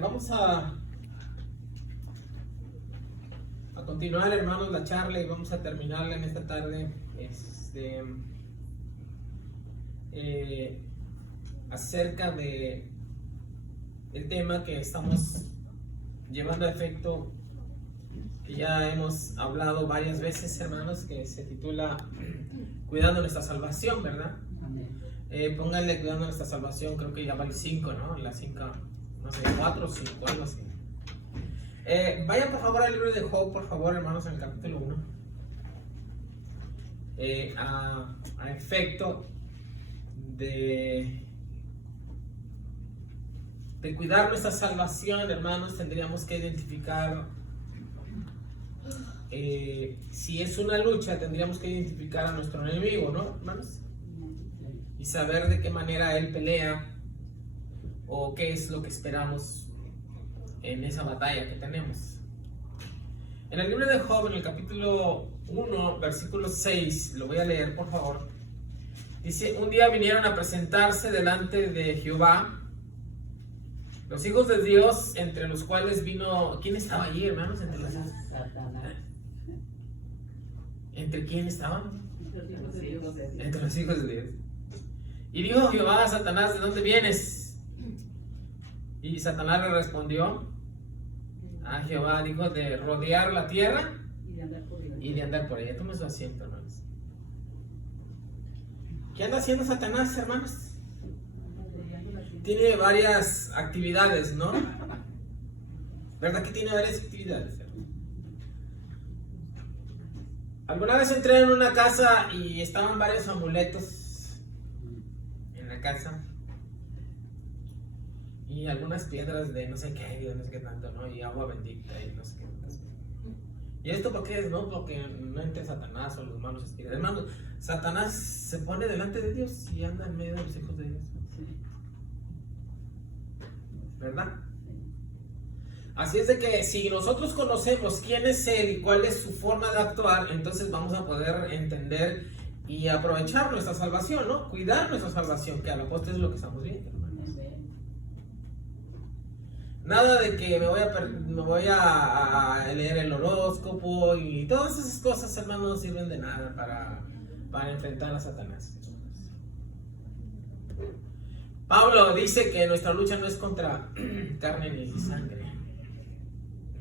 Vamos a continuar, hermanos, la charla y vamos a terminarla en esta tarde. Acerca de el tema que estamos llevando a efecto, que ya hemos hablado varias veces, hermanos, que se titula Cuidando nuestra salvación, ¿verdad? Pónganle Cuidando nuestra salvación, creo que ya va el 5, ¿no? La 5, no sé, 4 o 5, algo así. Vayan por favor al libro de Job, por favor, hermanos, en el capítulo 1. A efecto de cuidar nuestra salvación, hermanos, tendríamos que identificar, si es una lucha, tendríamos que identificar a nuestro enemigo, ¿no, hermanos? Y saber de qué manera él pelea o qué es lo que esperamos en esa batalla que tenemos. En el libro de Job, en el capítulo 1, versículo 6, lo voy a leer, por favor. Dice: un día vinieron a presentarse delante de Jehová los hijos de Dios, entre los cuales vino... ¿Quién estaba allí, hermanos? ¿Entre quién estaban? Entre los hijos de Dios. Y dijo Jehová a Satanás: ¿de dónde vienes? Y Satanás le respondió a Jehová, dijo, de rodear la tierra y de andar por ella. Tome su asiento, hermanos. ¿Qué anda haciendo Satanás, hermanos? Tiene varias actividades, ¿no? ¿Verdad que tiene varias actividades? Alguna vez entré en una casa y estaban varios amuletos en la casa. Y algunas piedras de no sé qué, de no sé qué tanto, ¿no? Y agua bendita y no sé qué. ¿Y esto por qué es? No, porque no entre Satanás o los malos espíritus. Hermano, Satanás se pone delante de Dios y anda en medio de los hijos de Dios. ¿Verdad? Así es de que si nosotros conocemos quién es Él y cuál es su forma de actuar, entonces vamos a poder entender y aprovechar nuestra salvación, ¿no? Cuidar nuestra salvación, que a la postre es lo que estamos viendo, hermanos. Nada de que me voy a leer el horóscopo y todas esas cosas, hermanos, no sirven de nada para enfrentar a Satanás. Pablo dice que nuestra lucha no es contra carne ni sangre,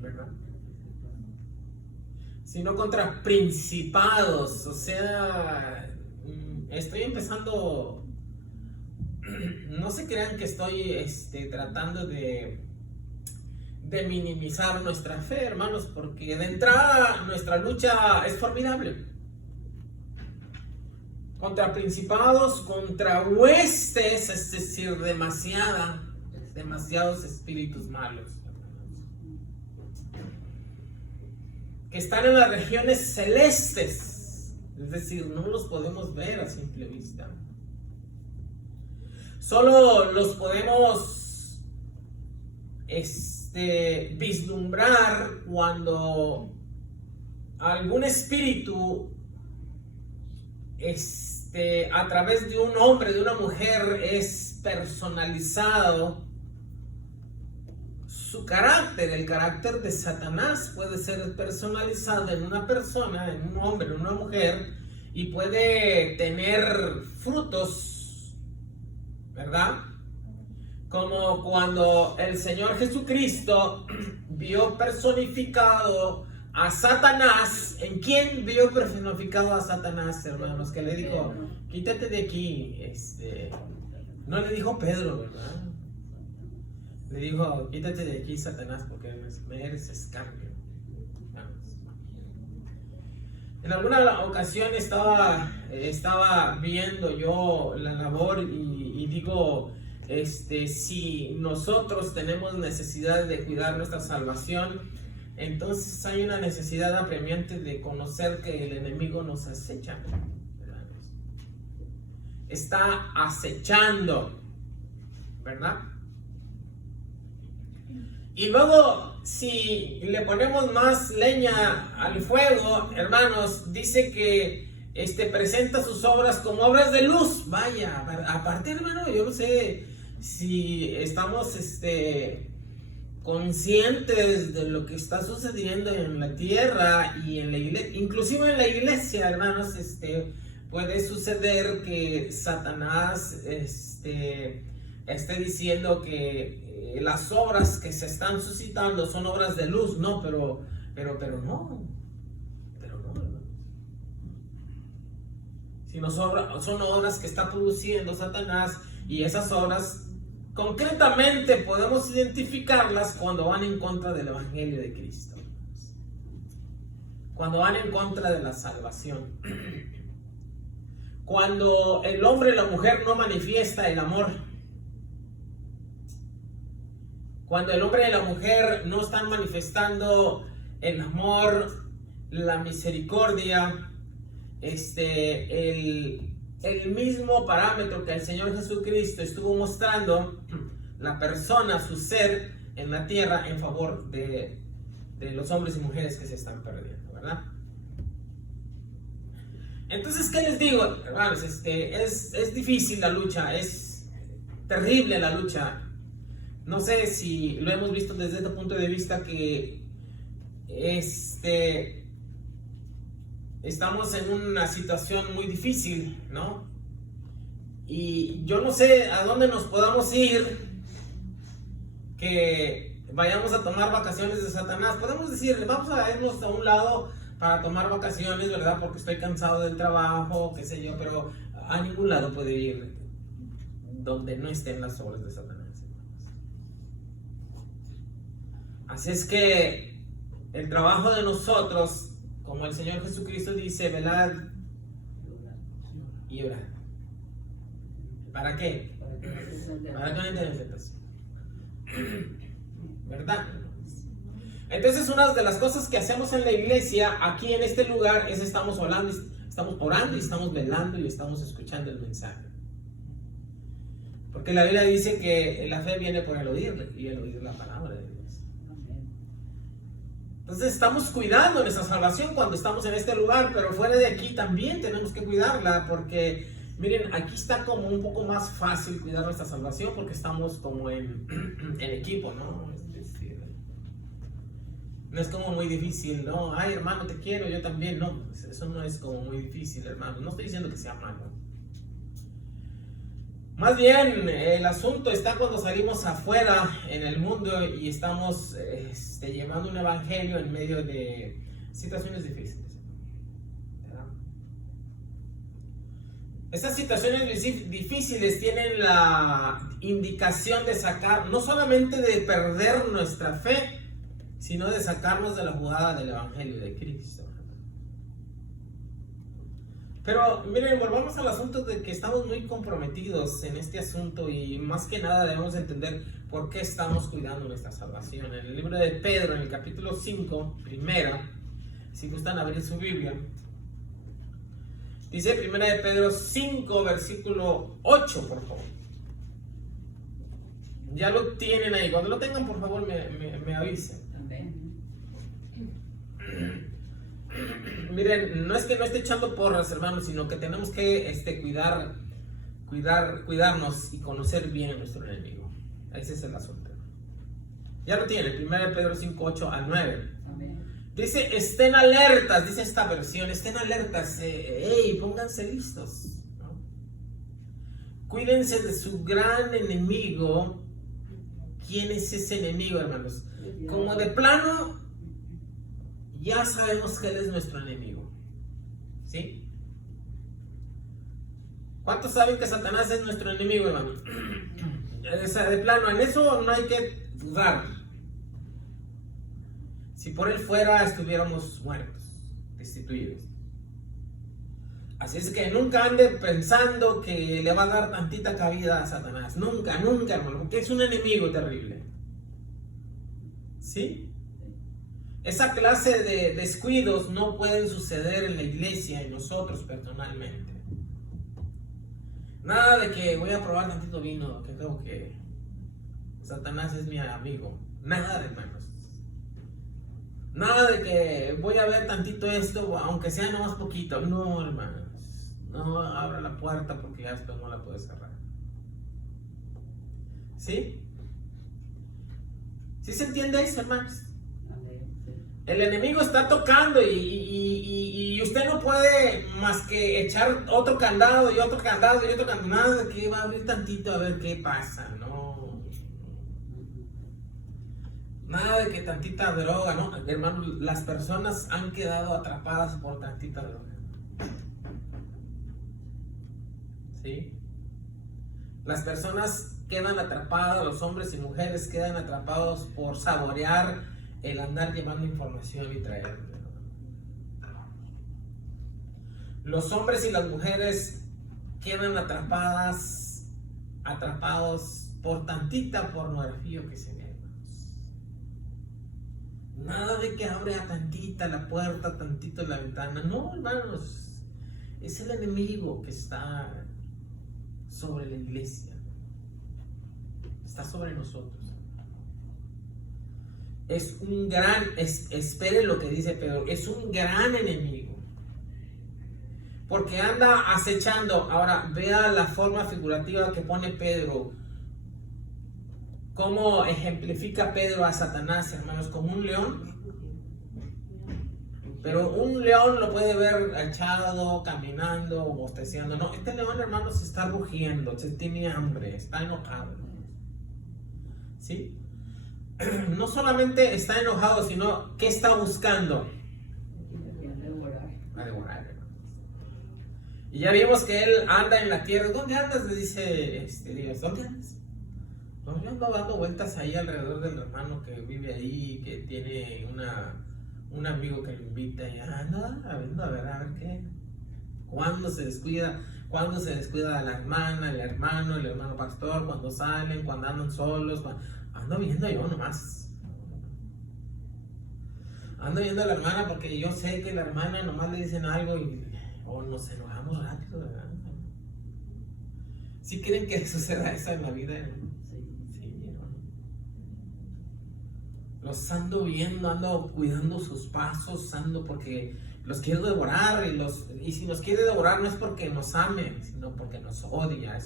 ¿verdad? Sino contra principados. O sea, estoy empezando, no se crean que estoy tratando de minimizar nuestra fe, hermanos, porque de entrada nuestra lucha es formidable. Contra principados, contra huestes, es decir, demasiados espíritus malos, que están en las regiones celestes, es decir, no los podemos ver a simple vista. Solo los podemos vislumbrar cuando algún espíritu a través de un hombre, de una mujer, es personalizado. Su carácter, el carácter de Satanás puede ser personalizado en una persona, en un hombre, en una mujer, y puede tener frutos, ¿verdad? Como cuando el Señor Jesucristo vio personificado a Satanás. ¿En quién vio personificado a Satanás, hermanos? Que le dijo: quítate de aquí. No le dijo Pedro, ¿verdad? Le dijo: quítate de aquí, Satanás, porque me eres escarnio. En alguna ocasión estaba viendo yo la labor y digo, si nosotros tenemos necesidad de cuidar nuestra salvación, entonces hay una necesidad apremiante de conocer que el enemigo nos acecha. Está acechando, ¿verdad? Y luego, si le ponemos más leña al fuego, hermanos, dice que presenta sus obras como obras de luz. Vaya, aparte, hermano, yo no sé si estamos conscientes de lo que está sucediendo en la tierra y en la iglesia, inclusive en la iglesia, hermanos, puede suceder que Satanás esté diciendo que las obras que se están suscitando son obras de luz, no, pero no, hermanos. Sino son obras que está produciendo Satanás, y esas obras concretamente podemos identificarlas cuando van en contra del Evangelio de Cristo, cuando van en contra de la salvación, cuando el hombre y la mujer no manifiesta el amor, cuando el hombre y la mujer no están manifestando el amor, la misericordia, el mismo parámetro que el Señor Jesucristo estuvo mostrando la persona, su ser en la tierra en favor de los hombres y mujeres que se están perdiendo, ¿verdad? Entonces, ¿qué les digo, hermanos? Es difícil la lucha, es terrible la lucha. No sé si lo hemos visto desde este punto de vista que estamos en una situación muy difícil, ¿no? Y yo no sé a dónde nos podamos ir, que vayamos a tomar vacaciones de Satanás. Podemos decir, vamos a irnos a un lado para tomar vacaciones, ¿verdad? Porque estoy cansado del trabajo, qué sé yo, pero a ningún lado puede ir donde no estén las obras de Satanás. Así es que el trabajo de nosotros, como el Señor Jesucristo dice, velad y orad. ¿Para qué? Para que no entren en tentación. ¿Verdad? Entonces, una de las cosas que hacemos en la iglesia, aquí en este lugar, es estamos orando y estamos velando y estamos escuchando el mensaje. Porque la Biblia dice que la fe viene por el oír, y el oír la palabra de Dios. Entonces estamos cuidando nuestra salvación cuando estamos en este lugar, pero fuera de aquí también tenemos que cuidarla, porque miren, aquí está como un poco más fácil cuidar nuestra salvación porque estamos como en equipo, ¿no? Es decir, no es como muy difícil, ¿no? Ay, hermano, te quiero, yo también, no, eso no es como muy difícil, hermano. No estoy diciendo que sea malo. Más bien, el asunto está cuando salimos afuera en el mundo y estamos llevando un evangelio en medio de situaciones difíciles, ¿verdad? Estas situaciones difíciles tienen la indicación de sacar, no solamente de perder nuestra fe, sino de sacarnos de la jugada del evangelio de Cristo. Pero miren, volvamos al asunto de que estamos muy comprometidos en este asunto, y más que nada debemos entender por qué estamos cuidando nuestra salvación. En el libro de Pedro, en el capítulo 5, primera, si gustan abrir su Biblia, dice primera de Pedro 5, versículo 8, por favor. Ya lo tienen ahí. Cuando lo tengan, por favor, me avisen. Miren, no es que no esté echando porras, hermanos, sino que tenemos que cuidarnos y conocer bien a nuestro enemigo. Ese es el asunto. Ya lo tiene, 1 Pedro 5, 8 al 9. Amén. Dice, estén alertas, dice esta versión, estén alertas, pónganse listos, ¿no? Cuídense de su gran enemigo. ¿Quién es ese enemigo, hermanos? Como de plano, ya sabemos que él es nuestro enemigo, ¿sí? ¿Cuántos saben que Satanás es nuestro enemigo, hermano? De plano, en eso no hay que dudar. Si por él fuera, estuviéramos muertos, destituidos. Así es que nunca ande pensando que le va a dar tantita cabida a Satanás. Nunca, nunca, hermano, porque es un enemigo terrible, ¿sí? Esa clase de descuidos no pueden suceder en la iglesia y nosotros personalmente. Nada de que voy a probar tantito vino, que creo que Satanás es mi amigo. Nada, hermanos. Nada de que voy a ver tantito esto, aunque sea nomás poquito. No, hermanos. No abra la puerta porque ya después no la puedes cerrar. ¿Sí? ¿Sí se entiende eso, hermanos? El enemigo está tocando y usted no puede más que echar otro candado y otro candado y otro candado. Nada de que va a abrir tantito a ver qué pasa, no. Nada de que tantita droga, ¿no? Hermanos, las personas han quedado atrapadas por tantita droga. ¿Sí? Las personas quedan atrapadas, los hombres y mujeres quedan atrapados por saborear el andar llevando información y traer. Los hombres y las mujeres quedan atrapados por tantita pornografía que se ve. Nada de que abre a tantita la puerta, tantito la ventana. No, hermanos, es el enemigo que está sobre la iglesia, está sobre nosotros. Es un gran, espere lo que dice Pedro, es un gran enemigo, porque anda acechando. Ahora vea la forma figurativa que pone Pedro, cómo ejemplifica Pedro a Satanás, hermanos, como un león. Pero un león lo puede ver echado, caminando, bosteciendo. No, este león, hermanos, se está rugiendo, se tiene hambre, está enojado. ¿Sí? No solamente está enojado, sino ¿qué está buscando? A devorar, hermanos. Y ya vimos que él anda en la tierra. ¿Dónde andas? Le dice Dios. ¿Dónde andas? No, yo ando dando vueltas ahí alrededor del hermano que vive ahí, que tiene un amigo que lo invita y anda viendo a ver qué. Cuando se descuida la hermana, el hermano pastor, cuando salen, cuando andan solos, ando viendo yo nomás. Ando viendo a la hermana porque yo sé que la hermana nomás le dicen algo y nos enojamos rápido, ¿verdad? ¿Sí creen que suceda eso en la vida? Los ando viendo, ando cuidando sus pasos, ando porque los quiero devorar y si nos quiere devorar no es porque nos ame, sino porque nos odia.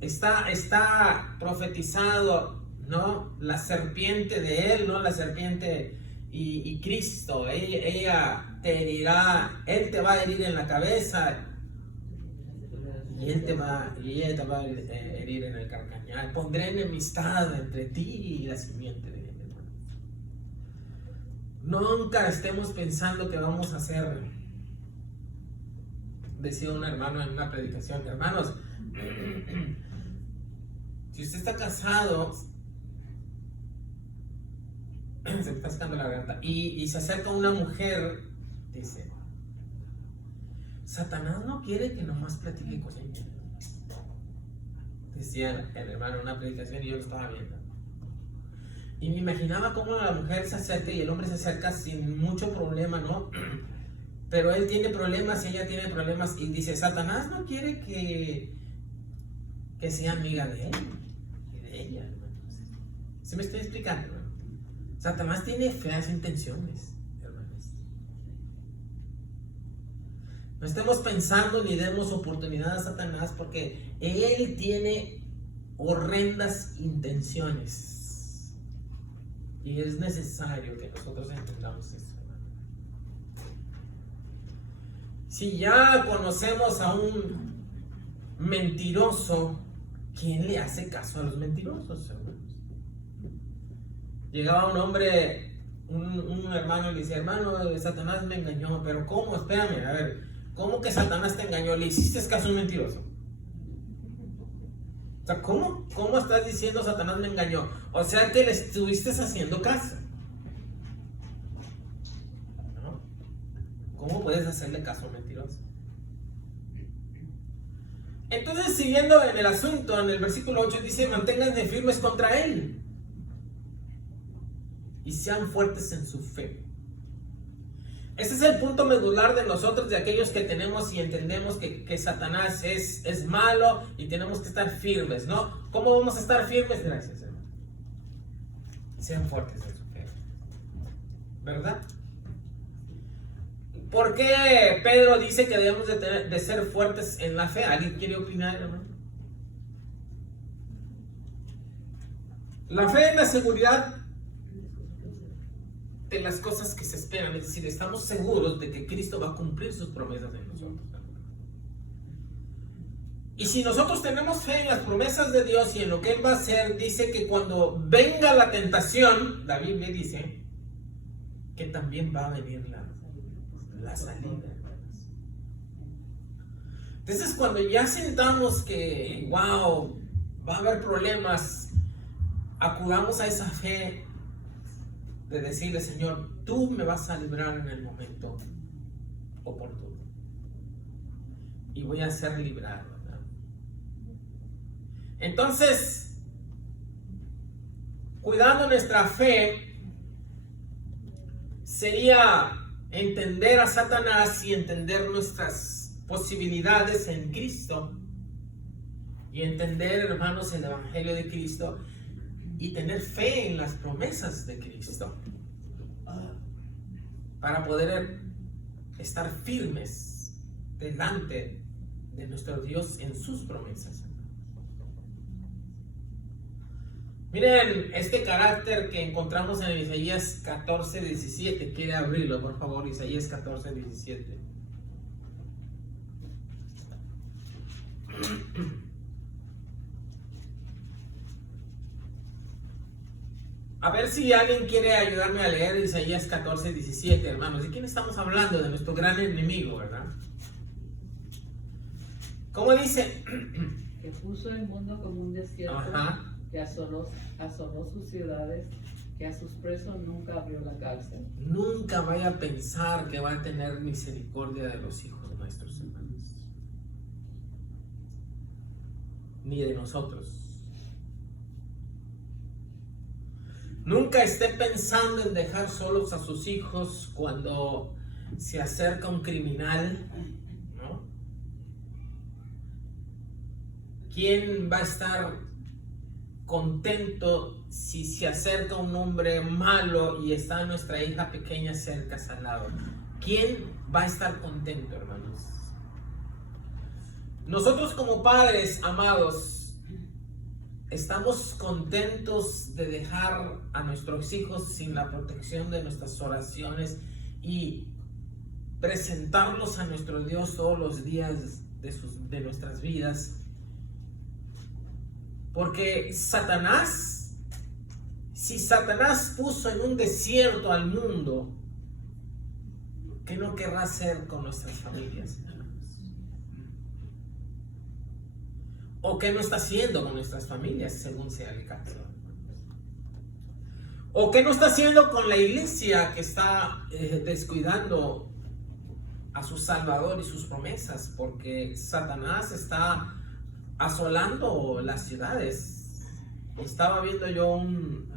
Está profetizado, ¿no? La serpiente de él, ¿no? La serpiente y Cristo, ella te herirá, él te va a herir en la cabeza. Y ella te va a herir en el carcañal. Pondré enemistad entre ti y la simiente de él. Nunca estemos pensando que vamos a hacer. Decía un hermano en una predicación: hermanos, si usted está casado, se está sacando la garganta y se acerca una mujer, dice: Satanás no quiere que nomás platique con ella. Decía el hermano en una predicación y yo lo estaba viendo. Y me imaginaba cómo la mujer se acerca y el hombre se acerca sin mucho problema, ¿no? Pero él tiene problemas y ella tiene problemas y dice: Satanás no quiere que sea amiga de él y de ella, hermanos. ¿Se me estoy explicando, hermano? Satanás tiene feas intenciones. No estemos pensando ni demos oportunidad a Satanás, porque él tiene horrendas intenciones. Y es necesario que nosotros entendamos eso. Si ya conocemos a un mentiroso, ¿quién le hace caso a los mentirosos, hermanos? Llegaba un hombre, un hermano, y le decía: hermano, Satanás me engañó. Pero ¿cómo? Espérame, a ver. ¿Cómo que Satanás te engañó? ¿Le hiciste caso a un mentiroso? O sea, ¿cómo estás diciendo Satanás me engañó? O sea que le estuviste haciendo caso, ¿no? ¿Cómo puedes hacerle caso a un mentiroso? Entonces, siguiendo en el asunto, en el versículo 8 dice: manténganse firmes contra él y sean fuertes en su fe. Ese es el punto medular de nosotros, de aquellos que tenemos y entendemos que Satanás es malo y tenemos que estar firmes, ¿no? ¿Cómo vamos a estar firmes? Gracias, hermano. Sean fuertes en su fe, ¿verdad? ¿Por qué Pedro dice que debemos de ser fuertes en la fe? ¿Alguien quiere opinar, hermano? La fe es la seguridad de las cosas que se esperan, es decir, estamos seguros de que Cristo va a cumplir sus promesas en nosotros. Y si nosotros tenemos fe en las promesas de Dios y en lo que Él va a hacer, dice que cuando venga la tentación, la Biblia dice que también va a venir la salida. Entonces, cuando ya sintamos que, wow, va a haber problemas, acudamos a esa fe de decirle, Señor, tú me vas a librar en el momento oportuno. Y voy a ser librado, ¿verdad? Entonces, cuidando nuestra fe, sería entender a Satanás y entender nuestras posibilidades en Cristo. Y entender, hermanos, el Evangelio de Cristo. Y tener fe en las promesas de Cristo para poder estar firmes delante de nuestro Dios en sus promesas. Miren este carácter que encontramos en Isaías 14:17. Quiere abrirlo, por favor, Isaías 14:17. A ver si alguien quiere ayudarme a leer Isaías 14:17, hermanos. ¿De quién estamos hablando? De nuestro gran enemigo, ¿verdad? ¿Cómo dice? Que puso el mundo como un desierto, Ajá. que asoló sus ciudades, que a sus presos nunca abrió la cárcel. Nunca vaya a pensar que va a tener misericordia de los hijos nuestros, hermanos. Ni de nosotros. Nunca esté pensando en dejar solos a sus hijos cuando se acerca un criminal, ¿no? ¿Quién va a estar contento si se acerca un hombre malo y está nuestra hija pequeña cerca al lado? ¿Quién va a estar contento, hermanos? Nosotros como padres amados, estamos contentos de dejar a nuestros hijos sin la protección de nuestras oraciones y presentarlos a nuestro Dios todos los días de nuestras vidas. Porque Satanás, si Satanás puso en un desierto al mundo, ¿qué no querrá hacer con nuestras familias? ¿O qué no está haciendo con nuestras familias, según sea el caso? ¿O qué no está haciendo con la iglesia que está descuidando a su Salvador y sus promesas? Porque Satanás está asolando las ciudades. Estaba viendo yo un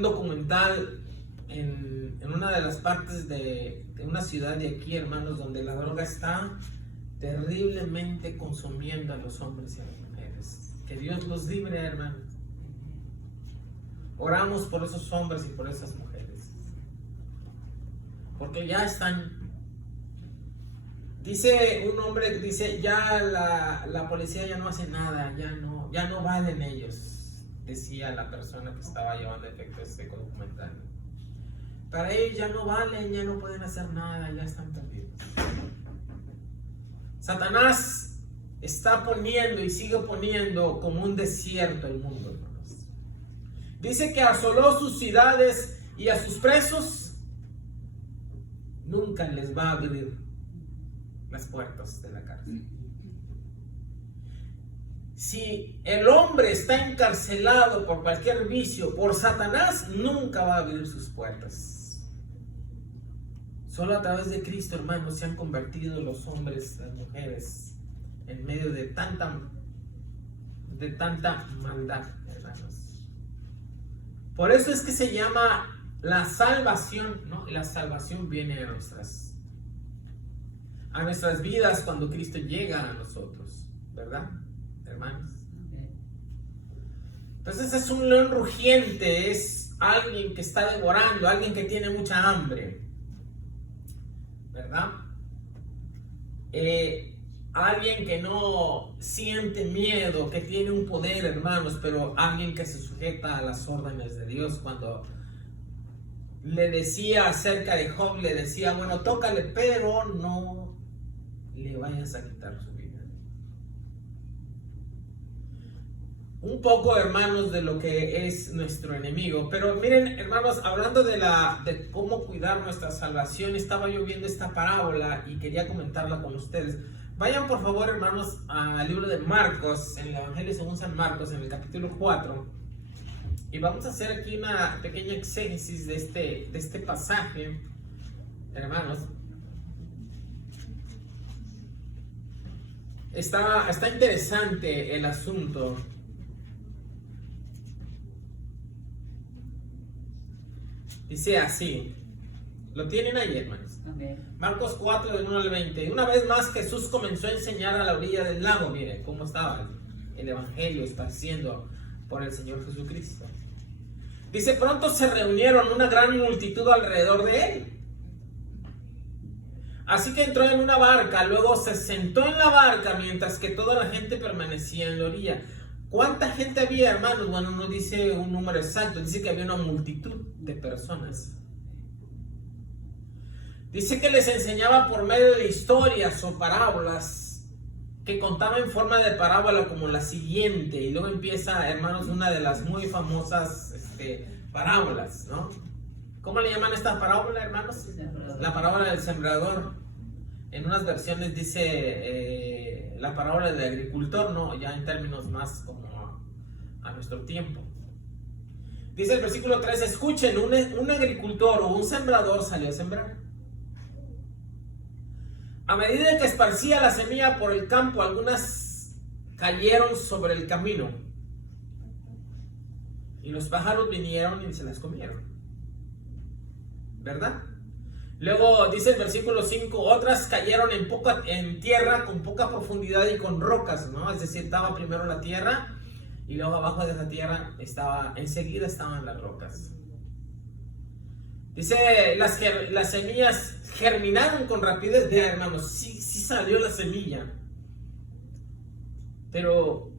documental en una de las partes de una ciudad de aquí, hermanos, donde la droga está terriblemente consumiendo a los hombres y a las mujeres. Que Dios los libre, hermanos. Oramos por esos hombres y por esas mujeres, porque ya están. Dice un hombre, dice, ya la policía ya no hace nada, ya no valen ellos, decía la persona que estaba llevando a efecto este documental. Para ellos ya no valen, ya no pueden hacer nada, ya están perdidos. Satanás está poniendo y sigue poniendo como un desierto el mundo, hermanos. Dice que asoló sus ciudades y a sus presos nunca les va a abrir las puertas de la cárcel. Si el hombre está encarcelado por cualquier vicio, por Satanás, nunca va a abrir sus puertas. Solo a través de Cristo, hermanos, se han convertido los hombres, las mujeres, en medio de tanta maldad, hermanos. Por eso es que se llama la salvación, ¿no? La salvación viene a nuestras vidas cuando Cristo llega a nosotros, ¿verdad, hermanos? Entonces es un león rugiente, es alguien que está devorando, alguien que tiene mucha hambre, ¿verdad? alguien que no siente miedo, que tiene un poder, hermanos, pero alguien que se sujeta a las órdenes de Dios. Cuando le decía acerca de Job, le decía, bueno, tócale, pero no le vayas a quitar su vida. Un poco, hermanos, de lo que es nuestro enemigo. Pero miren, hermanos, hablando de cómo cuidar nuestra salvación, estaba yo viendo esta parábola y quería comentarla con ustedes. Vayan por favor, hermanos, al libro de Marcos, en el Evangelio según San Marcos, en el capítulo 4. Y vamos a hacer aquí una pequeña exégesis de este pasaje, hermanos. Está interesante el asunto. Dice así. Lo tienen ahí, hermanos. Okay. Marcos 4, del 1 al 20. Y una vez más Jesús comenzó a enseñar a la orilla del lago. Miren cómo estaba el Evangelio esparciendo por el Señor Jesucristo. Dice, pronto se reunieron una gran multitud alrededor de él. Así que entró en una barca, luego se sentó en la barca mientras que toda la gente permanecía en la orilla. ¿Cuánta gente había, hermanos? Bueno, no dice un número exacto, dice que había una multitud de personas. Dice que les enseñaba por medio de historias o parábolas, que contaba en forma de parábola como la siguiente. Y luego empieza, hermanos, una de las muy famosas parábolas, ¿no? ¿Cómo le llaman esta parábola, hermanos? La parábola del sembrador. En unas versiones dice la parábola del agricultor, ¿no? Ya en términos más como a nuestro tiempo. Dice el versículo 3, escuchen, un agricultor o un sembrador salió a sembrar. A medida que esparcía la semilla por el campo, algunas cayeron sobre el camino. Y los pájaros vinieron y se las comieron. ¿Verdad? Luego dice el versículo 5, otras cayeron en tierra con poca profundidad y con rocas, ¿no? Es decir, estaba primero la tierra y luego abajo de esa tierra enseguida estaban las rocas. Dice, las semillas germinaron con rapidez. Vean, hermanos, sí salió la semilla. Pero,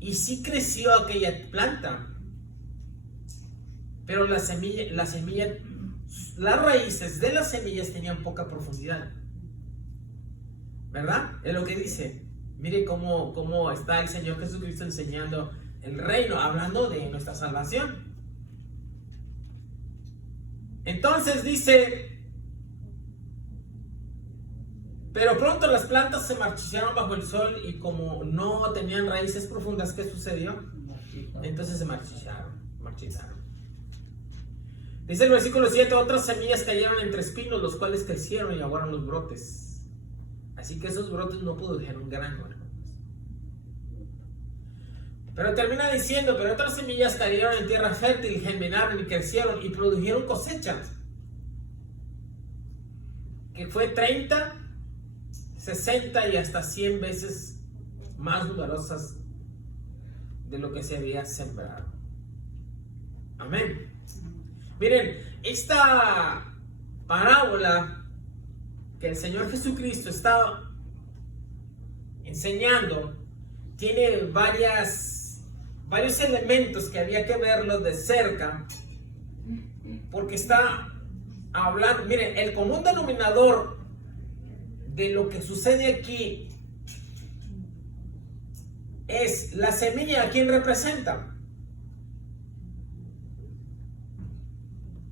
y sí creció aquella planta. Pero las raíces de las semillas tenían poca profundidad. ¿Verdad? Es lo que dice. Mire cómo está el Señor Jesucristo enseñando el reino, hablando de nuestra salvación. Entonces dice, pero pronto las plantas se marchitaron bajo el sol y como no tenían raíces profundas, ¿qué sucedió? Entonces se marchitaron. Dice el versículo 7, otras semillas cayeron entre espinos, los cuales crecieron y aguaron los brotes. Así que esos brotes no produjeron grano, hermanos. Pero termina diciendo, pero otras semillas cayeron en tierra fértil, germinaron y crecieron y produjeron cosechas. Que fue 30, 60 y hasta 100 veces más numerosas de lo que se había sembrado. Amén. Miren, esta parábola que el Señor Jesucristo está enseñando tiene varios elementos que había que verlos de cerca, porque está hablando, miren, el común denominador de lo que sucede aquí es la semilla. ¿A quién representa?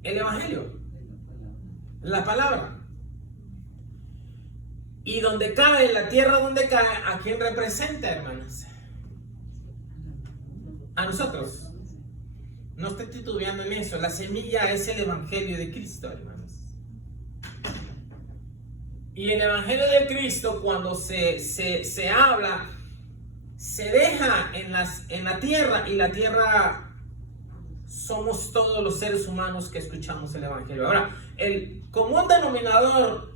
El Evangelio, la palabra. Y donde cae, la tierra donde cae, ¿a quién representa, hermanos? A nosotros. No estoy titubeando en eso. La semilla es el Evangelio de Cristo, hermanos. Y el Evangelio de Cristo, cuando se habla, se deja en la tierra, y la tierra somos todos los seres humanos que escuchamos el Evangelio. Ahora, el común denominador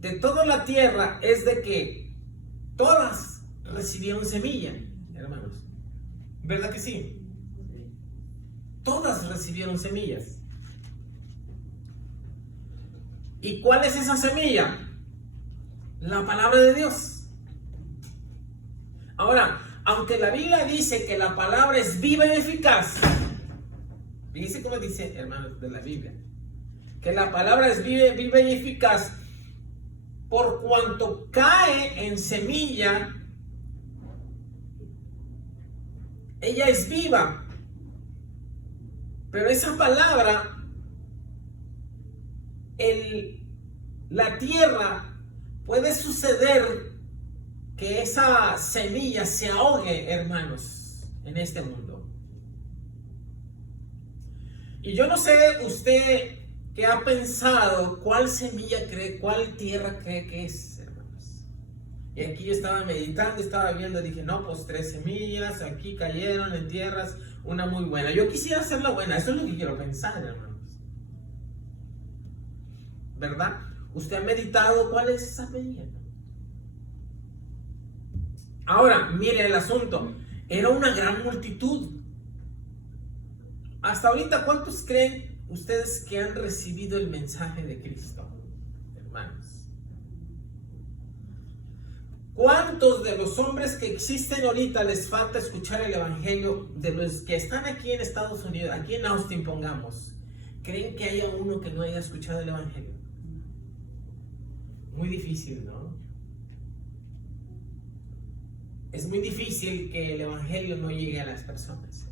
de toda la tierra es de que todas recibieron semilla, hermanos. ¿Verdad que sí? Todas recibieron semillas. ¿Y cuál es esa semilla? La palabra de Dios. Ahora, aunque la Biblia dice que la palabra es viva y eficaz, dice como dice, hermanos, de la Biblia, que la palabra es viva y eficaz, por cuanto cae en semilla, ella es viva. Pero esa palabra, la tierra, puede suceder que esa semilla se ahogue, hermanos, en este mundo. Y yo no sé usted qué ha pensado, cuál semilla cree, cuál tierra cree que es, hermanos. Y aquí yo estaba meditando, estaba viendo, dije, no, pues 3 semillas, aquí cayeron en tierras, una muy buena. Yo quisiera hacer la buena, eso es lo que quiero pensar, hermanos. ¿Verdad? ¿Usted ha meditado cuál es esa semilla? Ahora, mire el asunto. Era una gran multitud. Hasta ahorita, ¿cuántos creen ustedes que han recibido el mensaje de Cristo, hermanos? ¿Cuántos de los hombres que existen ahorita les falta escuchar el evangelio? De los que están aquí en Estados Unidos, aquí en Austin, pongamos, ¿creen que haya uno que no haya escuchado el evangelio? Muy difícil, ¿no? Es muy difícil que el evangelio no llegue a las personas.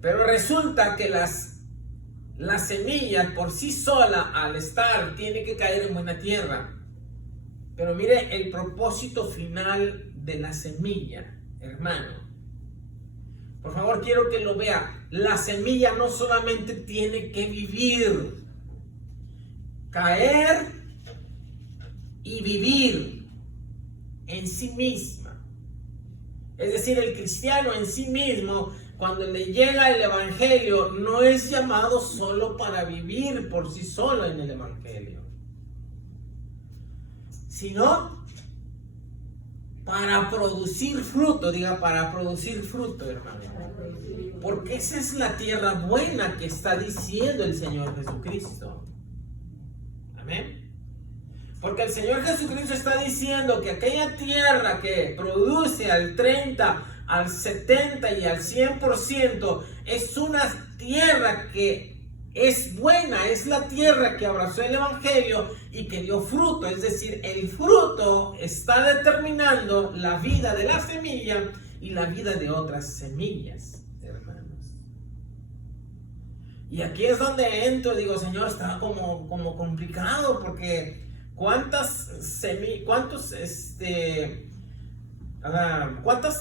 Pero resulta que la semilla por sí sola, al estar, tiene que caer en buena tierra. Pero mire el propósito final de la semilla, hermano. Por favor, quiero que lo vea. La semilla no solamente tiene que vivir, caer y vivir en sí misma. Es decir, el cristiano en sí mismo, cuando le llega el evangelio, no es llamado solo para vivir por sí solo en el evangelio, sino para producir fruto. Diga, para producir fruto, hermano. Porque esa es la tierra buena que está diciendo el Señor Jesucristo. Amén. Porque el Señor Jesucristo está diciendo que aquella tierra que produce al 30, al 70 y al 100% es una tierra que es buena, es la tierra que abrazó el evangelio y que dio fruto. Es decir, el fruto está determinando la vida de la semilla y la vida de otras semillas, hermanos. Y aquí es donde entro, digo, Señor, está como complicado, porque ¿cuántas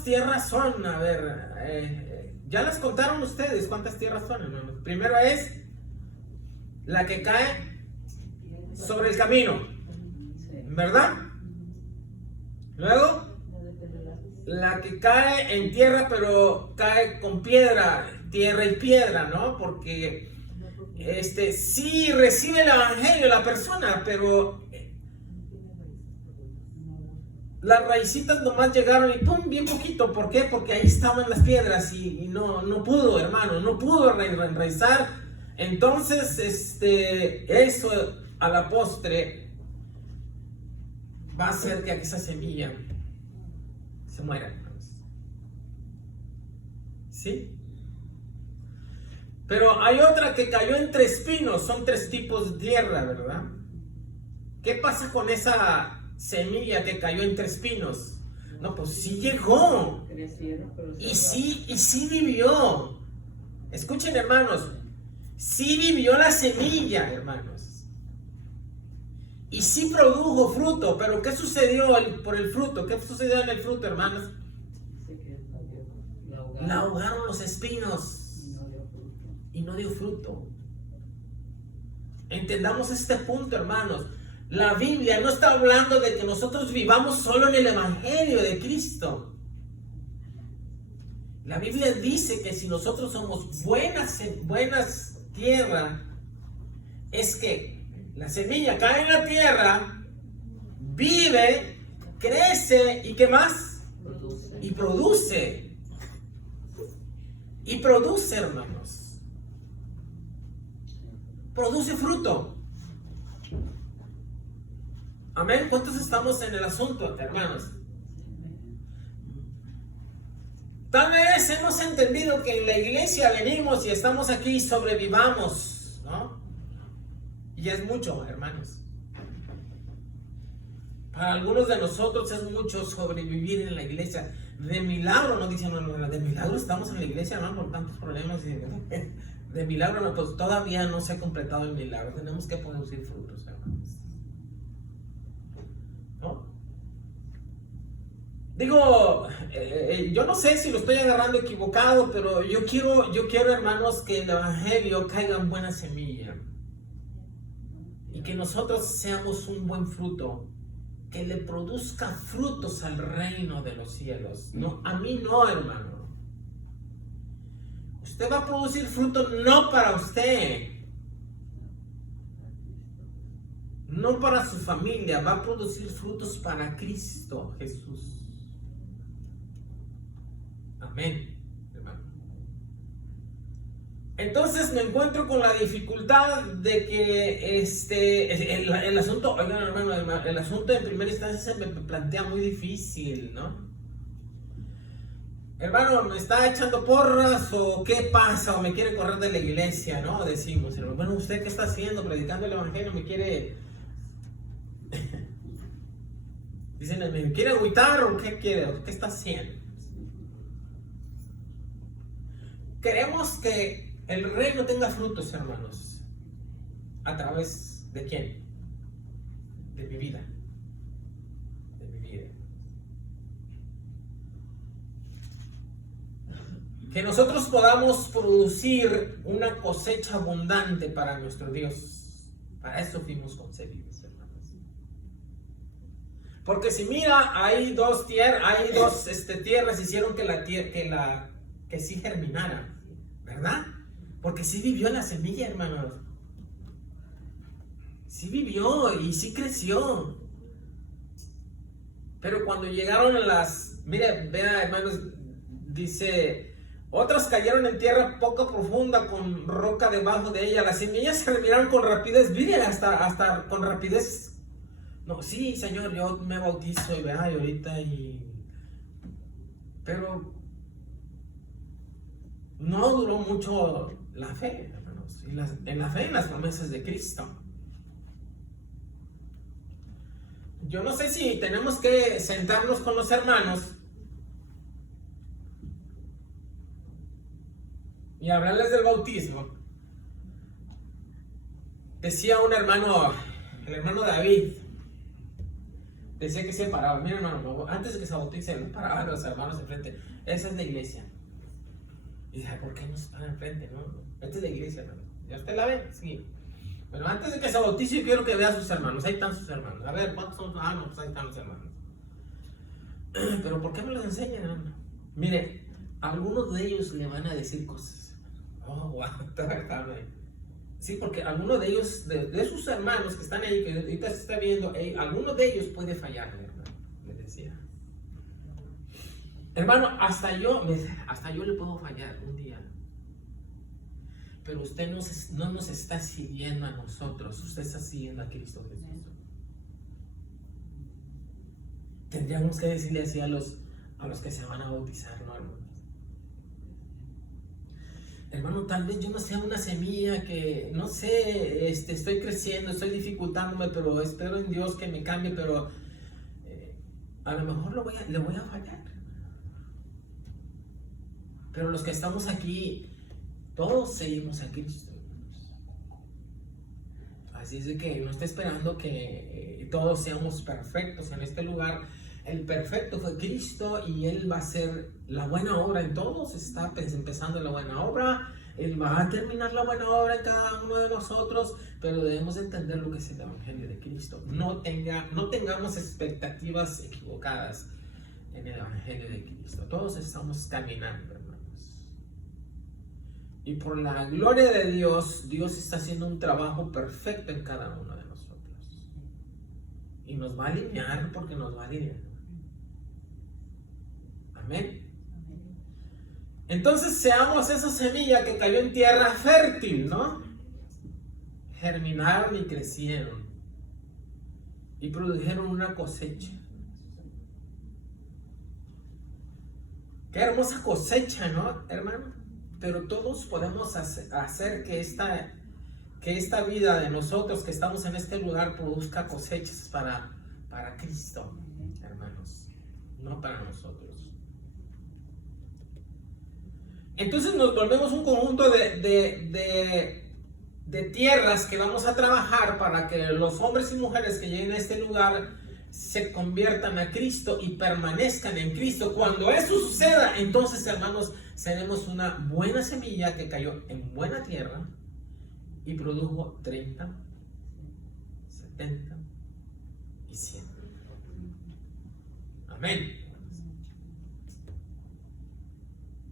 tierras son? A ver, ya las contaron ustedes cuántas tierras son, hermanos. Primero es la que cae sobre el camino, ¿verdad? Luego, la que cae en tierra, pero cae con piedra, tierra y piedra, ¿no? Porque sí recibe el evangelio la persona, pero las raicitas nomás llegaron y ¡pum! Bien poquito. ¿Por qué? Porque ahí estaban las piedras y no pudo, hermano, no pudo enraizar. Entonces, eso a la postre va a hacer que esa semilla se muera, hermanos. ¿Sí? Pero hay otra que cayó entre espinos. Son 3 tipos de tierra, ¿verdad? ¿Qué pasa con esa semilla que cayó entre espinos? No, pues sí llegó. Y sí vivió. Escuchen, hermanos. Sí vivió la semilla, hermanos. Y sí produjo fruto. Pero ¿qué sucedió por el fruto? ¿Qué sucedió en el fruto, hermanos? La ahogaron los espinos. Y no dio fruto. Entendamos este punto, hermanos. La Biblia no está hablando de que nosotros vivamos solo en el evangelio de Cristo. La Biblia dice que si nosotros somos buenas tierra, es que la semilla cae en la tierra, vive, crece y ¿qué más? Y produce. Y produce, hermanos. Produce fruto. Amén. ¿Cuántos estamos en el asunto, hermanos? Tal vez hemos entendido que en la iglesia venimos y estamos aquí y sobrevivamos, ¿no? Y es mucho, hermanos. Para algunos de nosotros es mucho sobrevivir en la iglesia. De milagro, no dicen, no, de milagro estamos en la iglesia, ¿no? Por tantos problemas. De milagro, no, pues todavía no se ha completado el milagro. Tenemos que producir frutos, hermanos. ¿No? Digo, yo no sé si lo estoy agarrando equivocado, pero yo quiero, hermanos, que el evangelio caiga en buena semilla. Y que nosotros seamos un buen fruto. Que le produzca frutos al reino de los cielos. No, a mí no, hermano. Usted va a producir fruto no para usted. No para su familia. Va a producir frutos para Cristo Jesús. Amén, hermano. Entonces me encuentro con la dificultad de que el asunto, oigan, hermano, el asunto en primera instancia se me plantea muy difícil, ¿no? Hermano, ¿me está echando porras o qué pasa? ¿O me quiere correr de la iglesia, no? Decimos, hermano, bueno, ¿usted qué está haciendo? Predicando el evangelio, ¿me quiere... Dicen, ¿me quiere agüitar o qué quiere? ¿Qué está haciendo? Queremos que el reino tenga frutos, hermanos. ¿A través de quién? De mi vida. De mi vida. Que nosotros podamos producir una cosecha abundante para nuestro Dios. Para eso fuimos concebidos, hermanos. Porque si mira, hay dos tierras hicieron que sí germinara. ¿Verdad? Porque sí vivió la semilla, hermanos. Sí vivió y sí creció. Pero cuando llegaron mire, vea, hermanos, dice, otras cayeron en tierra poco profunda con roca debajo de ella. Las semillas se germinaron con rapidez. Mire, hasta con rapidez. No, sí, Señor, yo me bautizo y vea, y ahorita pero no duró mucho la fe, hermanos. En la fe en las promesas de Cristo. Yo no sé si tenemos que sentarnos con los hermanos y hablarles del bautismo. Decía un hermano, el hermano David, decía que se paraba. Mira, hermano, antes de que se bautice, no paraba a los hermanos enfrente. Esa es la iglesia. Y dije, ¿por qué no se para enfrente? No, esta es la iglesia, hermano. ¿Ya usted la ve? Sí. Pero antes de que se bautice, yo quiero que vea a sus hermanos. Ahí están sus hermanos. A ver, ¿cuántos son? Ah, no, pues ahí están los hermanos. Pero ¿por qué me los enseñan, hermano? Mire, algunos de ellos le van a decir cosas. Oh, wow, sí, porque algunos de ellos, de sus hermanos que están ahí, que ahorita se está viendo, algunos de ellos puede fallar, hermano. Me decía. Hermano, hasta yo le puedo fallar un día. Pero usted no nos está siguiendo a nosotros, usted está siguiendo a Cristo Jesús. Tendríamos que decirle así a los que se van a bautizar, ¿no, hermano? Hermano, tal vez yo no sea una semilla que, no sé, estoy creciendo, estoy dificultándome, pero espero en Dios que me cambie, pero a lo mejor le voy a fallar. Pero los que estamos aquí, todos seguimos a Cristo. Así es de que no está esperando que todos seamos perfectos en este lugar. El perfecto fue Cristo y Él va a hacer la buena obra en todos. Está empezando la buena obra. Él va a terminar la buena obra en cada uno de nosotros. Pero debemos entender lo que es el Evangelio de Cristo. No tengamos expectativas equivocadas en el Evangelio de Cristo. Todos estamos caminando, hermanos. Y por la gloria de Dios, Dios está haciendo un trabajo perfecto en cada uno de nosotros. Y nos va a alinear porque nos va a alinear. Amén. Entonces seamos esa semilla que cayó en tierra fértil, ¿no? Germinaron y crecieron. y produjeron una cosecha. Qué hermosa cosecha, ¿no, hermano? Pero todos podemos hacer que esta vida de nosotros que estamos en este lugar produzca cosechas para Cristo, hermanos, no para nosotros. Entonces nos volvemos un conjunto de tierras que vamos a trabajar para que los hombres y mujeres que lleguen a este lugar se conviertan a Cristo y permanezcan en Cristo. Cuando eso suceda, entonces, hermanos, seremos una buena semilla que cayó en buena tierra y produjo 30, 70 y 100. Amén.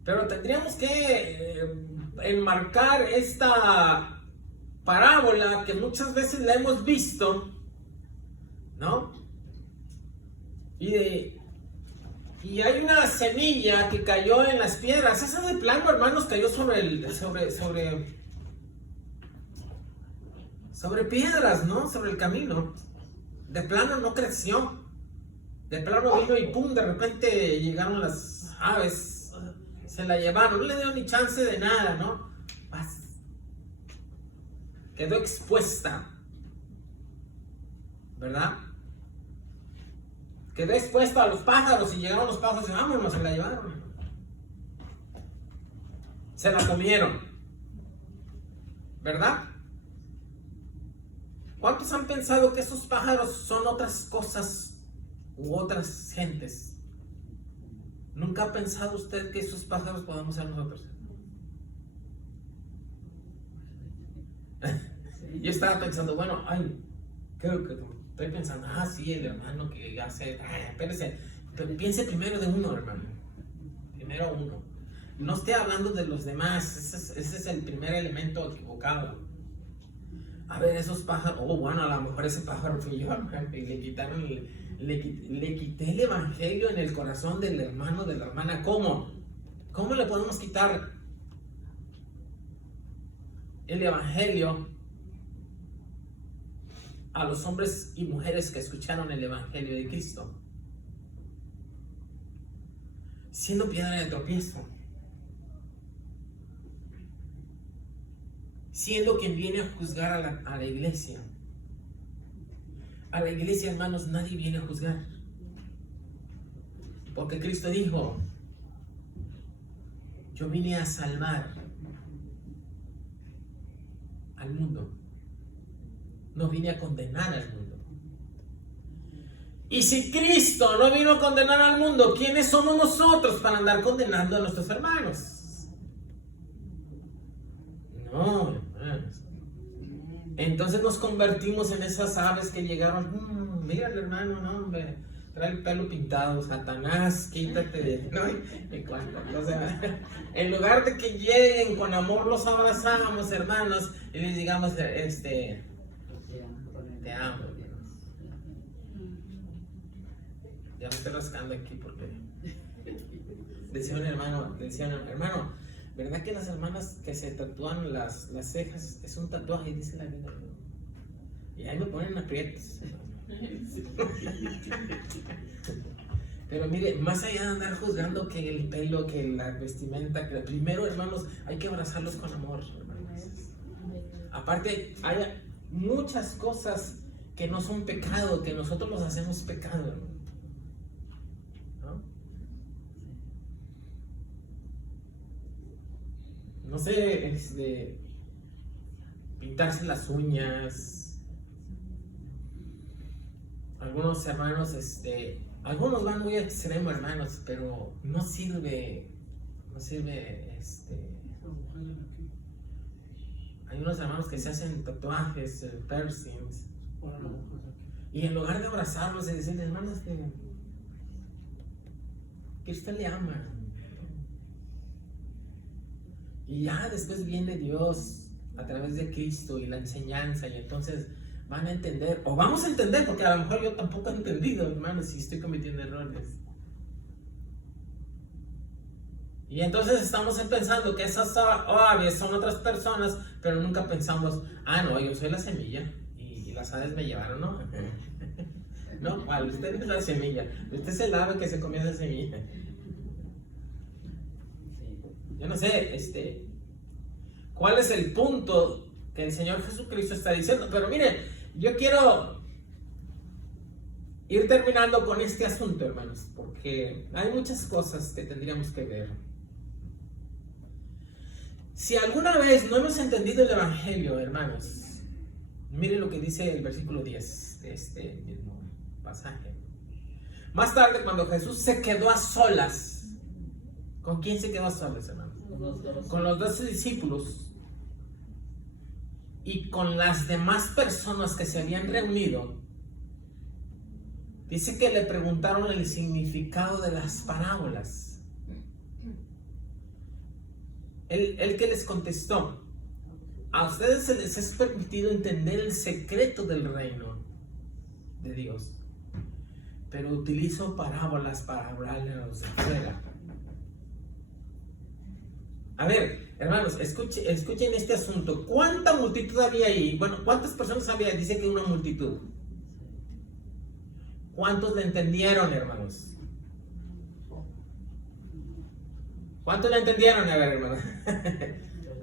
Pero tendríamos que enmarcar esta parábola que muchas veces la hemos visto, ¿no? Y hay una semilla que cayó en las piedras. Esa de plano, hermanos, cayó sobre piedras, ¿no? Sobre el camino. De plano no creció. De plano vino y pum, de repente llegaron las aves. Se la llevaron. No le dio ni chance de nada, ¿no? Quedó expuesta. ¿Verdad? Quedó expuesta a los pájaros y llegaron los pájaros y vámonos, se la llevaron. Se la comieron. ¿Verdad? ¿Cuántos han pensado que esos pájaros son otras cosas u otras gentes? ¿Nunca ha pensado usted que esos pájaros podamos ser nosotros? Yo estaba pensando, bueno, creo que estoy pensando, sí, el hermano que hace, espérese, pero piense primero de uno, hermano. Primero uno. No esté hablando de los demás, ese es el primer elemento equivocado. A ver, esos pájaros, bueno, a lo mejor ese pájaro fui yo, y le quité el evangelio en el corazón del hermano, de la hermana. ¿Cómo? ¿Cómo le podemos quitar el evangelio a los hombres y mujeres que escucharon el evangelio de Cristo? Siendo piedra de tropiezo, siendo quien viene a juzgar a la iglesia. A la iglesia, hermanos, nadie viene a juzgar, porque Cristo dijo: yo vine a salvar al mundo, no vine a condenar al mundo. Y si Cristo no vino a condenar al mundo, ¿quiénes somos nosotros para andar condenando a nuestros hermanos? No, hermanos. Entonces nos convertimos en esas aves que llegaron. Mira el hermano, no, hombre, trae el pelo pintado, Satanás, quítate de... ¿no? O sea, en lugar de que lleguen con amor, los abrazamos, hermanos, y les digamos, te amo. Ya me estoy rascando aquí porque decía un hermano, ¿verdad que las hermanas que se tatúan las cejas es un tatuaje? Dice la Biblia. Y ahí me ponen aprietos. Pero mire, más allá de andar juzgando que el pelo, que la vestimenta, que primero, hermanos, hay que abrazarlos con amor, hermanos. Aparte, hay muchas cosas que no son pecado, que nosotros los hacemos pecado, ¿no? No sé, pintarse las uñas. Algunos hermanos, algunos van muy extremos, hermanos, pero no sirve, hay unos hermanos que se hacen tatuajes, piercings, y en lugar de abrazarlos y decirles, hermanos, que usted le ama, y ya después viene Dios a través de Cristo y la enseñanza, y entonces van a entender, o vamos a entender, porque a lo mejor yo tampoco he entendido, hermanos, si estoy cometiendo errores. Y entonces estamos pensando que esas aves son otras personas, pero nunca pensamos, no, yo soy la semilla y las aves me llevaron, ¿no? No, ¿cuál? Usted es la semilla. Usted es el ave que se comió esa semilla. Yo no sé, ¿cuál es el punto que el Señor Jesucristo está diciendo? Pero mire, yo quiero ir terminando con este asunto, hermanos, porque hay muchas cosas que tendríamos que ver. Si alguna vez no hemos entendido el Evangelio, hermanos, mire lo que dice el versículo 10 de este mismo pasaje. Más tarde, cuando Jesús se quedó a solas, ¿con quién se quedó a solas, hermanos? Con los 12 discípulos y con las demás personas que se habían reunido. Dice que le preguntaron el significado de las parábolas. Él que les contestó: a ustedes se les es permitido entender el secreto del reino de Dios, pero utilizo parábolas para hablarle a los de afuera. A ver, hermanos, escuchen este asunto. ¿Cuánta multitud había ahí? Bueno, ¿cuántas personas había? Dice que una multitud. ¿Cuántos le entendieron, hermanos? ¿Cuántos le entendieron? A ver, hermanos.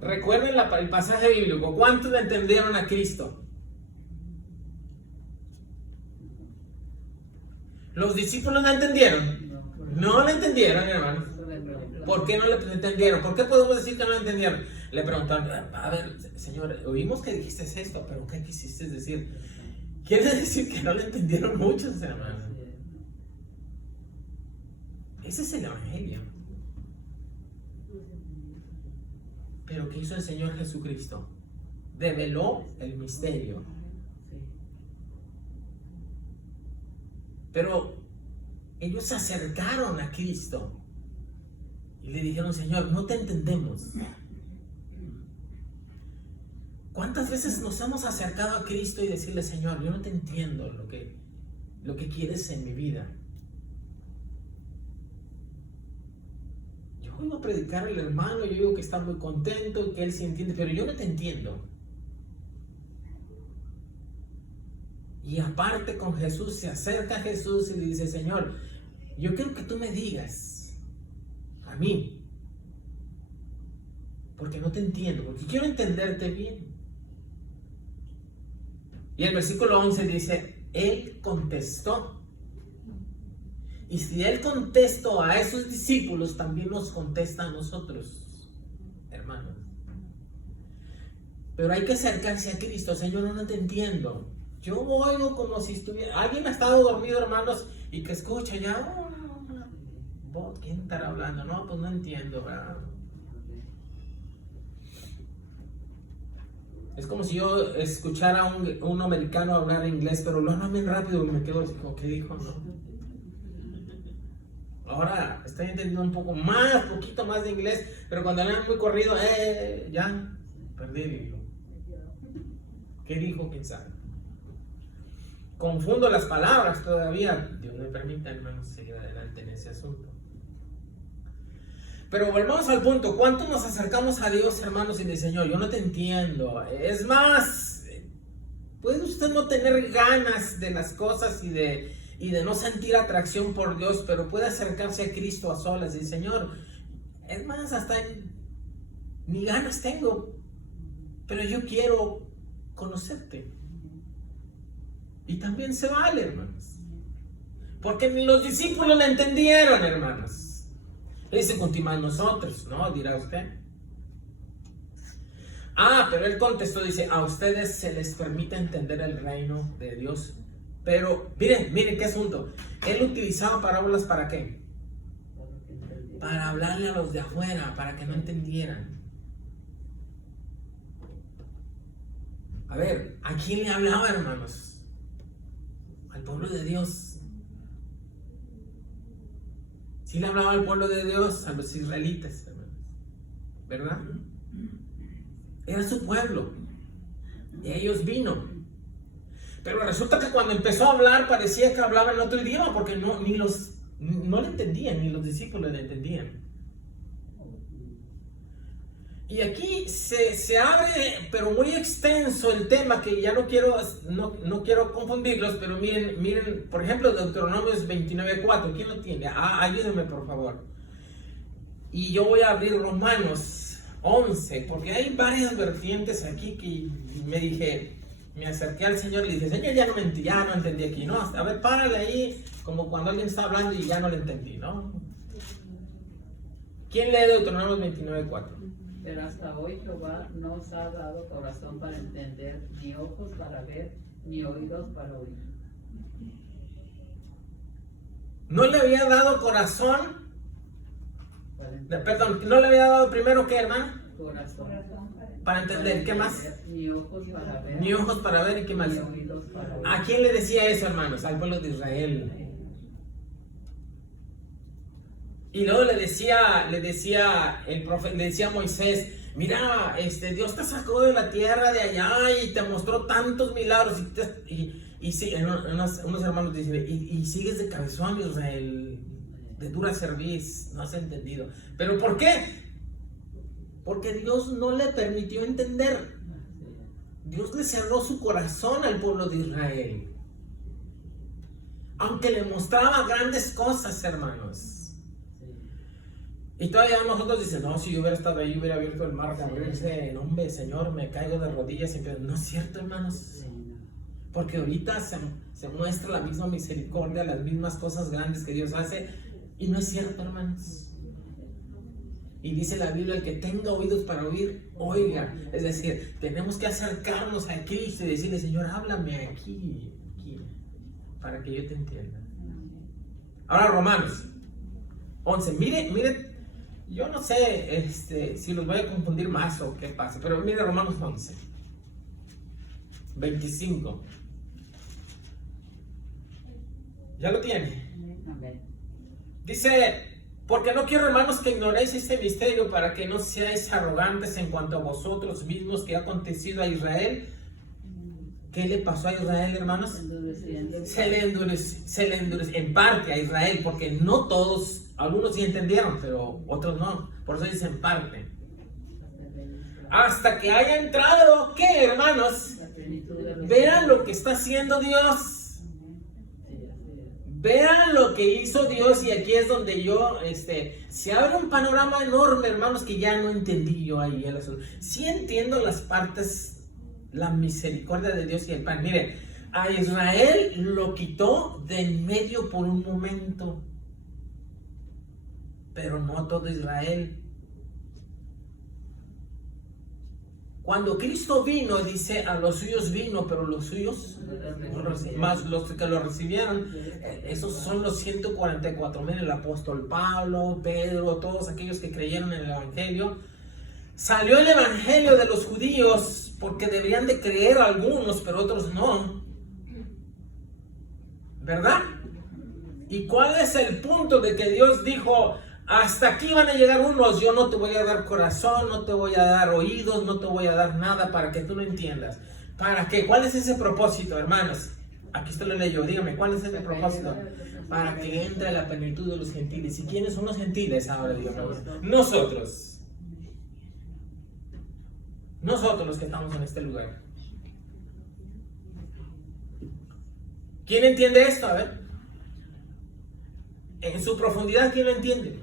Recuerden el pasaje bíblico. ¿Cuántos le entendieron a Cristo? ¿Los discípulos le entendieron? No le entendieron, hermanos. ¿Por qué no le entendieron? ¿Por qué podemos decir que no le entendieron? Le preguntaron: a ver, Señor, oímos que dijiste esto, pero ¿qué quisiste decir? Quiere decir que no le entendieron muchos, hermanos. Ese es el Evangelio. Pero ¿qué hizo el Señor Jesucristo? Develó el misterio. Pero ellos se acercaron a Cristo y le dijeron: Señor, no te entendemos. ¿Cuántas veces nos hemos acercado a Cristo y decirle: Señor, yo no te entiendo lo que quieres en mi vida? Yo oigo a predicar al hermano, yo digo que está muy contento, que él sí entiende, pero yo no te entiendo. Y aparte, con Jesús, se acerca a Jesús y le dice: Señor, yo quiero que tú me digas a mí, porque no te entiendo, porque quiero entenderte bien. Y el versículo 11 dice: Él contestó. Y si Él contestó a esos discípulos, también nos contesta a nosotros, hermanos. Pero hay que acercarse a Cristo. Señor, no te entiendo. Yo oigo como si estuviera... Alguien ha estado dormido, hermanos, y que escucha ya... ¿Quién estará hablando? No, pues no entiendo, ¿verdad? Es como si yo escuchara a un americano hablar inglés, pero lo hablan bien rápido y me quedo así como, ¿qué dijo? No. Ahora estoy entendiendo un poquito más de inglés, pero cuando hablan muy corrido, ya, perdí el hilo. ¿Qué dijo? ¿Quién sabe? Confundo las palabras todavía. Dios me permita, hermanos, seguir adelante en ese asunto. Pero volvamos al punto. ¿Cuánto nos acercamos a Dios, hermanos, y le Señor, yo no te entiendo? Es más, puede usted no tener ganas de las cosas y de no sentir atracción por Dios, pero puede acercarse a Cristo a solas y decir: Señor, es más, hasta ni ganas tengo, pero yo quiero conocerte. Y también se vale, hermanos, porque ni los discípulos le entendieron, hermanos. Dice: continúan nosotros, ¿no? Dirá usted. Pero él contestó, dice: a ustedes se les permite entender el reino de Dios. Pero miren qué asunto. Él utilizaba parábolas ¿para qué? Para hablarle a los de afuera, para que no entendieran. A ver, ¿a quién le hablaba, hermanos? Al pueblo de Dios. Sí le hablaba al pueblo de Dios, a los israelitas, hermanos, ¿verdad? Era su pueblo. Y ellos vino. Pero resulta que cuando empezó a hablar parecía que hablaba en otro idioma, porque no le entendían, ni los discípulos le entendían. Y aquí se abre, pero muy extenso el tema, que ya no quiero confundirlos, pero miren, por ejemplo, Deuteronomios 29:4, ¿quién lo tiene? Ayúdenme, por favor. Y yo voy a abrir Romanos 11, porque hay varias vertientes aquí que me acerqué al Señor y le dije, Señor, ya no entendí aquí, ¿no? A ver, párale ahí, como cuando alguien está hablando y ya no le entendí, ¿no? ¿Quién lee Deuteronomios 29:4? Pero hasta hoy Jehová no os ha dado corazón para entender, ni ojos para ver, ni oídos para oír. No le había dado corazón. Perdón, no le había dado primero, ¿qué, hermano? Corazón. Para entender, ¿qué más? Ni ojos para ver. Ni ojos para ver, ¿y qué más? Ni oídos para oír. ¿A quién le decía eso, hermanos? Al pueblo de Israel. Y luego le decía el profeta, le decía a Moisés, mira, Dios te sacó de la tierra de allá y te mostró tantos milagros. Y sí, unos hermanos dicen, y sigues de cabezón, Israel, de dura cerviz, no has entendido. ¿Pero por qué? Porque Dios no le permitió entender. Dios le cerró su corazón al pueblo de Israel. Aunque le mostraba grandes cosas, hermanos. Y todavía nosotros dicen, no, si yo hubiera estado ahí, hubiera abierto el mar, abrirse, no, hombre, Señor, me caigo de rodillas. No es cierto, hermanos. Porque ahorita se muestra la misma misericordia, las mismas cosas grandes que Dios hace. Y no es cierto, hermanos. Y dice la Biblia, el que tenga oídos para oír, oiga. Es decir, tenemos que acercarnos a Cristo y decirle, Señor, háblame aquí, para que yo te entienda. Ahora Romanos 11, mire, yo no sé si los voy a confundir más o qué pasa, pero mire Romanos 11, 25. ¿Ya lo tiene? Dice, porque no quiero, hermanos, que ignoréis este misterio, para que no seáis arrogantes en cuanto a vosotros mismos, que ha acontecido a Israel. ¿Qué le pasó a Israel, hermanos? Se le endureció en parte a Israel, porque no todos, algunos sí entendieron, pero otros no. Por eso dice en parte. Hasta que haya entrado, ¿qué, hermanos? Vean lo que está haciendo Dios. Vean lo que hizo Dios, y aquí es donde yo, se abre un panorama enorme, hermanos, que ya no entendí yo ahí. Sí entiendo las partes, la misericordia de Dios y el pan. Mire, a Israel lo quitó de en medio por un momento, pero no a todo Israel. Cuando Cristo vino, dice, a los suyos vino, pero los suyos, más los que lo recibieron, esos son los 144,000, el apóstol Pablo, Pedro, todos aquellos que creyeron en el Evangelio. Salió el Evangelio de los judíos, porque deberían de creer algunos, pero otros no. ¿Verdad? ¿Y cuál es el punto de que Dios dijo, hasta aquí van a llegar unos, yo no te voy a dar corazón, no te voy a dar oídos, no te voy a dar nada para que tú lo entiendas? ¿Para qué? ¿Cuál es ese propósito, hermanos? Aquí usted lo leyó, dígame, ¿cuál es ese propósito? Para que entre la plenitud de los gentiles. ¿Y quiénes son los gentiles ahora, dígame? Nosotros. Nosotros los que estamos en este lugar. ¿Quién entiende esto? A ver. En su profundidad, ¿quién lo entiende?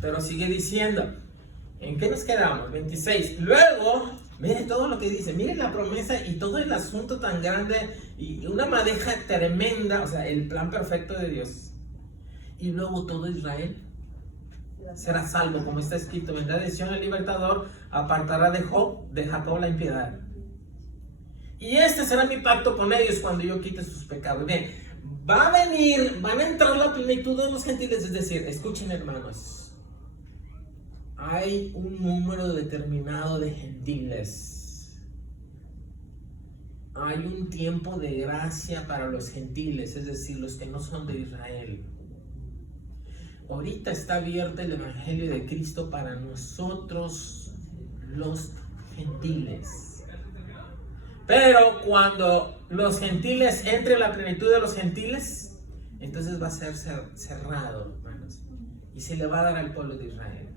Pero sigue diciendo. ¿En qué nos quedamos? 26. Luego, miren todo lo que dice. Miren la promesa y todo el asunto tan grande y una madeja tremenda. O sea, el plan perfecto de Dios. Y luego todo Israel será salvo, como está escrito. Vendrá de Sion el libertador, apartará de Jacob la impiedad. Y este será mi pacto con ellos cuando yo quite sus pecados. Bien. Va a venir, van a entrar la plenitud de los gentiles, es decir, escuchen, hermanos, hay un número determinado de gentiles, hay un tiempo de gracia para los gentiles, es decir, los que no son de Israel. Ahorita está abierto el Evangelio de Cristo para nosotros, los gentiles. Pero cuando los gentiles entren en la plenitud de los gentiles, entonces va a ser cerrado, hermanos, y se le va a dar al pueblo de Israel.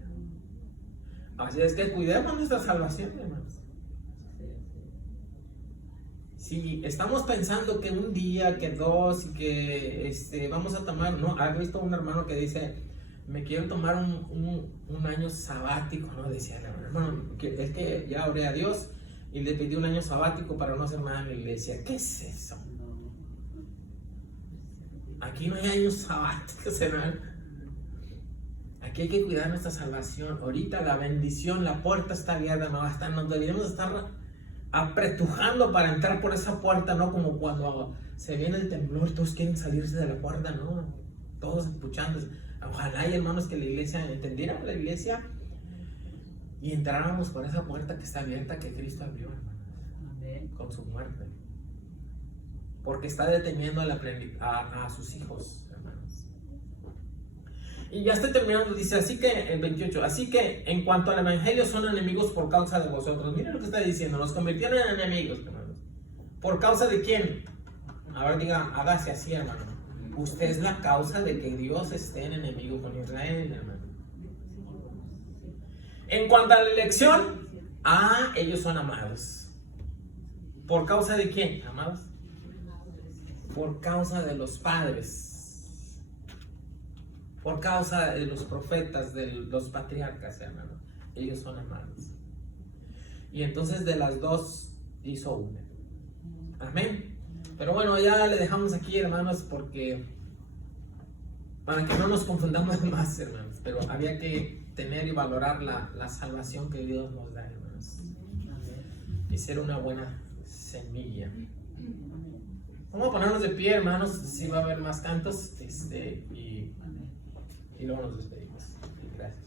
Así es que cuidemos nuestra salvación, hermanos. Si estamos pensando que un día, que dos, y que vamos a tomar, no, he visto un hermano que dice, me quiero tomar un año sabático, ¿no? Decía el hermano, es que ya oré a Dios y le pedí un año sabático para no hacer nada en la iglesia. ¿Qué es eso? Aquí no hay años sabáticos, hermano. Aquí hay que cuidar nuestra salvación. Ahorita la bendición, la puerta está abierta, ¿no? Hasta nos deberíamos estar apretujando para entrar por esa puerta, ¿no? Como cuando se viene el temblor, todos quieren salirse de la puerta, ¿no? Todos escuchando. Ojalá hay hermanos que la iglesia entendiera la iglesia y entráramos por esa puerta que está abierta, que Cristo abrió, hermanos. Amén. Con su muerte. Porque está deteniendo a sus hijos, hermanos. Y ya estoy terminando, dice, así que, el 28, así que en cuanto al evangelio son enemigos por causa de vosotros. Miren lo que está diciendo, nos convirtieron en enemigos, hermanos. ¿Por causa de quién? Ahora diga, hágase así, hermano. Usted es la causa de que Dios esté en enemigo con Israel, hermano. En cuanto a la elección, ellos son amados. ¿Por causa de quién, amados? Por causa de los padres. Por causa de los profetas, de los patriarcas, hermano. Ellos son amados. Y entonces de las dos hizo una. Amén. Pero bueno, ya le dejamos aquí, hermanos, porque para que no nos confundamos más, hermanos. Pero había que tener y valorar la salvación que Dios nos da, hermanos. Y ser una buena semilla. Vamos a ponernos de pie, hermanos. Si va a haber más cantos. Y luego nos despedimos. Gracias.